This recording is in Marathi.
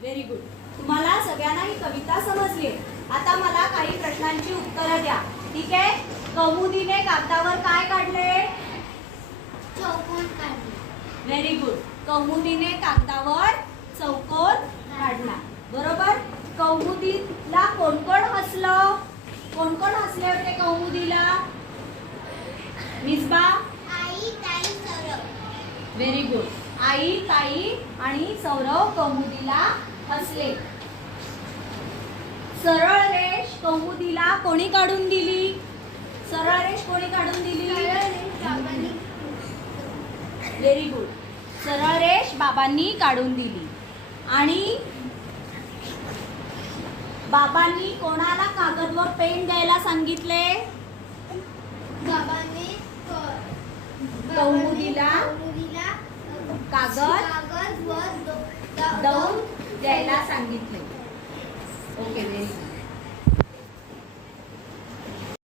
Very good. तुम्हाला सगळ्यांना ही कविता समजली. आता मला काही प्रश्नांची उत्तरं द्या. ठीक आहे. कौमुदीने कागदावर काय काढले? चौकोन काढले. Very good. कौमुदीने कागदावर चौकोन काढला. बरोबर. कौमुदीला कोण कोण हसलं? कोण कोण हसले होते कौमुदीला? मिसबा? आई, ताई, सौरभ. Very good. आई, ताई आणि सौरभ कौमुदीला हसले. सरळ रेष कौमुदीला कोणी काढून दिली? सरळ रेष कोणी काढून दिली? Very good. सरळ रेष बाबांनी काढून दिली. आणि बाबांनी कोणाला कागद व पेन द्यायला सांगितले? बाबांनी कौमुदीला कागद कागद व दौड द्यायला सांगितले. ओके. Very good.